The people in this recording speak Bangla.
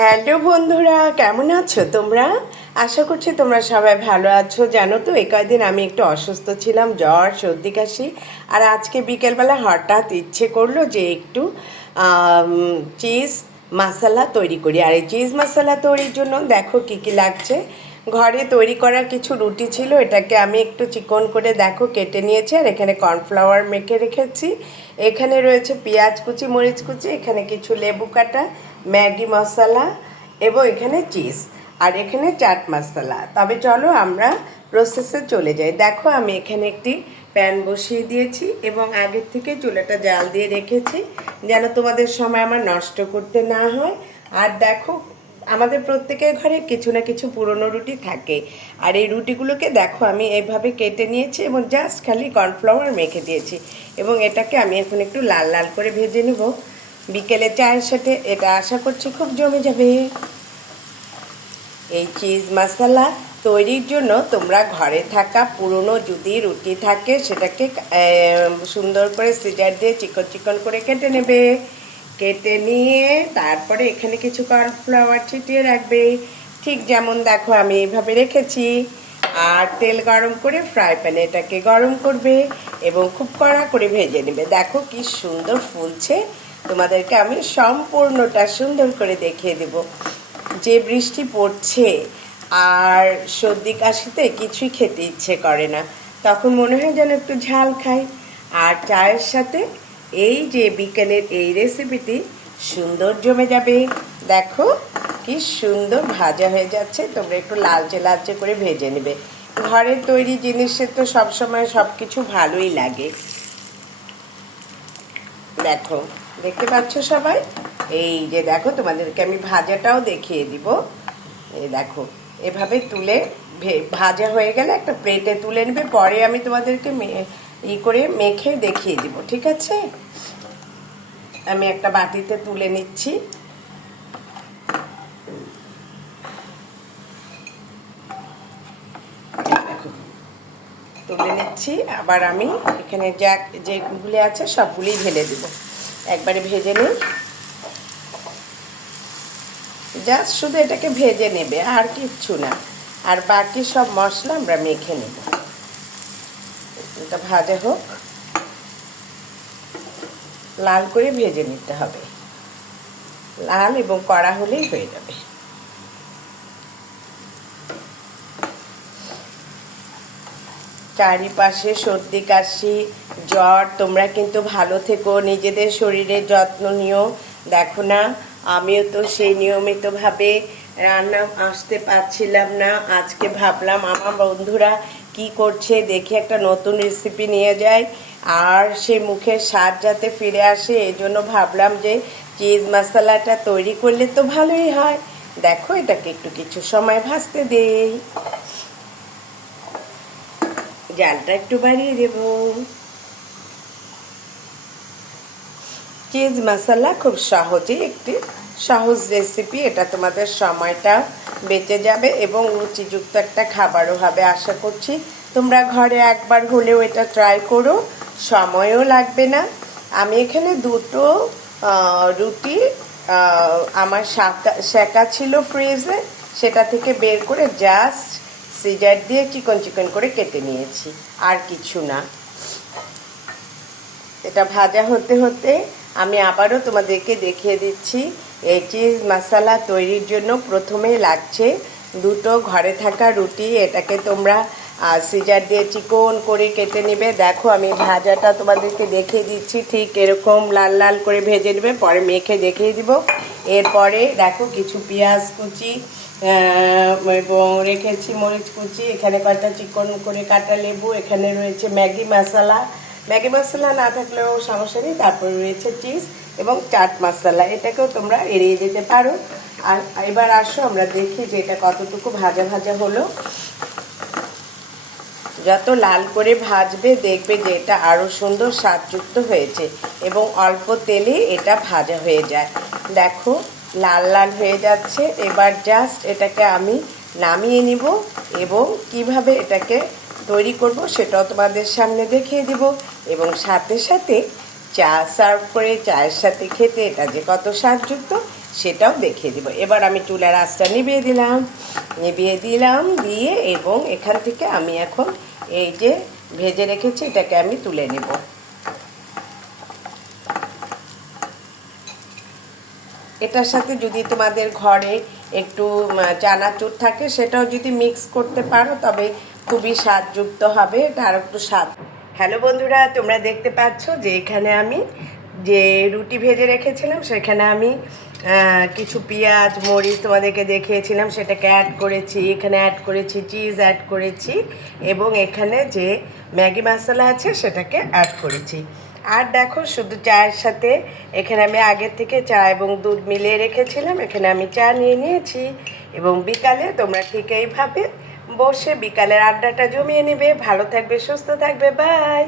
হ্যালো বন্ধুরা, কেমন আছো তোমরা? আশা করছি তোমরা সবাই ভালো আছো। জানো তো, এই কয়েকদিন আমি একটু অসুস্থ ছিলাম, জ্বর সর্দি কাশি। আর আজকে বিকেলবেলা হঠাৎ ইচ্ছে করলো যে একটু চিজ মশলা তৈরি করি। আর এই চিজ মশলা তৈরির জন্য দেখো কী কী লাগছে। ঘরে তৈরি করা কিছু রুটি ছিল, এটাকে আমি একটু চিকন করে দেখো কেটে নিয়েছি। আর এখানে কর্নফ্লাওয়ার মেখে রেখেছি। এখানে রয়েছে পেঁয়াজ কুচি, মরিচ কুচি, এখানে কিছু লেবু কাটা, ম্যাগি মশলা এবং এখানে চিজ, আর এখানে চাট মশলা। তবে চলো আমরা প্রসেসে চলে যাই। দেখো আমি এখানে একটি প্যান বসিয়ে দিয়েছি এবং আগের থেকে চুলাটা জাল দিয়ে রেখেছি যেন তোমাদের সময় আমার নষ্ট করতে না হয়। আর দেখো, আমাদের প্রত্যেকের ঘরে কিছু না কিছু পুরনো রুটি থাকে। আর এই রুটিগুলোকে দেখো আমি এইভাবে কেটে নিয়েছি এবং জাস্ট খালি কর্নফ্লাওয়ার মেখে দিয়েছি। এবং এটাকে আমি এখন একটু লাল লাল করে ভেজে নেব। বিকেলে চায়ের সাথে এটা আশা করছি খুব জমে যাবে। এই চিজ মশলা তৈরির জন্য তোমরা ঘরে থাকা পুরনো যদি রুটি থাকে সেটাকে সুন্দর করে সিজার দিয়ে চিকন চিকন করে কেটে নেবে। কেটে নিয়ে তারপরে এখানে কিছু কর্নফ্লাওয়ার ছিটিয়ে রাখবে, ঠিক যেমন দেখো আমি এইভাবে রেখেছি। আর তেল গরম করে ফ্রাই প্যানে এটাকে গরম করবে এবং খুব কড়া করে ভেজে নেবে। দেখো কি সুন্দর ফুলছে। তোমাদেরকে আমি সম্পূর্ণটা সুন্দর করে দেখিয়ে দেব। যে বৃষ্টি পড়ছে আর সর্দি কাশিতে কিছুই খেতে ইচ্ছে করে না, তখন মনে হয় যেন একটু ঝাল খাই। আর চায়ের সাথে এই যে বিকেলের এই রেসিপিটি সুন্দর জমে যাবে। দেখো কি সুন্দর ভাজা হয়ে যাচ্ছে। তোমরা একটু লালচে লালচে করে ভেজে নেবে। ঘরের তৈরি জিনিসের তো সবসময় সব কিছু ভালোই লাগে। দেখো, দেখতে পাচ্ছ সবাই? এই যে দেখো, তোমাদেরকে আমি ভাজাটাও দেখিয়ে দিব। এই দেখো, এভাবে তুলে ভাজা হয়ে গেলে একটা প্লেটে তুলে নেবে। পরে আমি তোমাদেরকে করে মেখে দেখিয়ে দিব, ঠিক আছে? আমি একটা বাটিতে তুলে নিচ্ছি। দেখো, তুলে নিচ্ছি। আবার আমি এখানে যেগুলি আছে সবগুলি ঢেলে দেব। একবারে ভেজে নিই। জাস্ট শুধু এটাকে ভেজে নেবে, আর কিচ্ছু না। আর বাকি সব মশলা আমরা মেখে নেব। এটা ভাজা হোক, লাল করে ভেজে নিতে হবে। লাল এবং কড়া হলেই হয়ে যাবে। চারিপাশে সর্দি কাশি জ্বর, তোমরা কিন্তু ভালো থেকো, নিজেদের শরীরের যত্ন নিও। দেখো না, আমিও তো সেই নিয়মিতভাবে রান্না আসতে পারছিলাম না। আজকে ভাবলাম আমার বন্ধুরা কি করছে দেখি একটা নতুন রেসিপি নিয়ে যাই, আর সে মুখের স্বাদ যাতে ফিরে আসে, এই জন্য ভাবলাম যে চিজ মশলাটা তৈরি করলে তো ভালোই হয়। দেখো, এটাকে একটু কিছু সময় ভাজতে দেই। জালটা একটু বাড়িয়ে দেব। চিজ মশলা খুব সহজেই একটি সহজ রেসিপি। এটা তোমাদের সময়টা বেঁচে যাবে এবং রুচিযুক্ত একটা খাবারও হবে। আশা করছি তোমরা ঘরে একবার হলেও এটা ট্রাই করো, সময়ও লাগবে না। আমি এখানে দুটো রুটি আমার সেকা ছিল ফ্রিজে, সেটা থেকে বের করে জাস্ট সিজার দিয়ে চিকন চিকন করে কেটে নিয়েছি, আর কিছু না। এটা ভাজা হতে হতে আমি আবারও তোমাদেরকে দেখিয়ে দিচ্ছি। এই চিজ মশলা তৈরির জন্য প্রথমে লাগছে দুটো ঘরে থাকা রুটি। এটাকে তোমরা সিজার দিয়ে চিকন করে কেটে নেবে। দেখো আমি ভাজাটা তোমাদেরকে দেখিয়ে দিচ্ছি, ঠিক এরকম লাল লাল করে ভেজে নেবে, পরে মেখে দেখিয়ে দিব। এরপরে দেখো কিছু পেঁয়াজ কুচি এবং রেখেছি মরিচ কুচি, এখানে কয়েকটা চিকন করে কাটা লেবু, এখানে রয়েছে ম্যাগি মশলা। ম্যাগি মশলা না থাকলেও সমস্যা নেই। তারপরে রয়েছে চিজ এবং চাট মশলা, এটাকেও তোমরা এড়িয়ে দিতে পারো। আর এবার আসো আমরা দেখি যে এটা কতটুকু ভাজা ভাজা হলো। যত লাল করে ভাজবে দেখবে যে এটা আরও সুন্দর স্বাদযুক্ত হয়েছে এবং অল্প তেলে এটা ভাজা হয়ে যায়। দেখো লাল লাল হয়ে যাচ্ছে। এবার জাস্ট এটাকে আমি নামিয়ে নিব এবং কিভাবে এটাকে তৈরি করব সেটাও তোমাদের সামনে দেখিয়ে দিব। এবং সাথে সাথে চা সার্ভ করে চায়ের সাথে খেতে এটা যে কত স্বাদযুক্ত সেটাও দেখিয়ে দিব। এবার আমি চুলার আঁচটা নিভিয়ে দিলাম দিয়ে এবং এখান থেকে আমি এখন এই যে ভেজে রেখেছি এটাকে আমি তুলে নেব। এটার সাথে যদি তোমাদের ঘরে একটু চানাচুর থাকে সেটাও যদি মিক্স করতে পারো তবে খুবই স্বাদযুক্ত হবে, এটা আর একটু স্বাদ। হ্যালো বন্ধুরা, তোমরা দেখতে পাচ্ছ যে এখানে আমি যে রুটি ভেজে রেখেছিলাম সেখানে আমি কিছু পেঁয়াজ মরিচ তোমাদেরকে দেখিয়েছিলাম সেটাকে অ্যাড করেছি, এখানে অ্যাড করেছি চিজ অ্যাড করেছি এবং এখানে যে ম্যাগি মশলা আছে সেটাকে অ্যাড করেছি। আর দেখো শুধু চায়ের সাথে এখানে আমি আগের থেকে চা এবং দুধ মিলিয়ে রেখেছিলাম, এখানে আমি চা নিয়ে নিয়েছি এবং বিকালে তোমরা ঠিক এইভাবে বসে বিকালের আড্ডাটা জমিয়ে নেবে। ভালো থাকবে, সুস্থ থাকবে, বাই।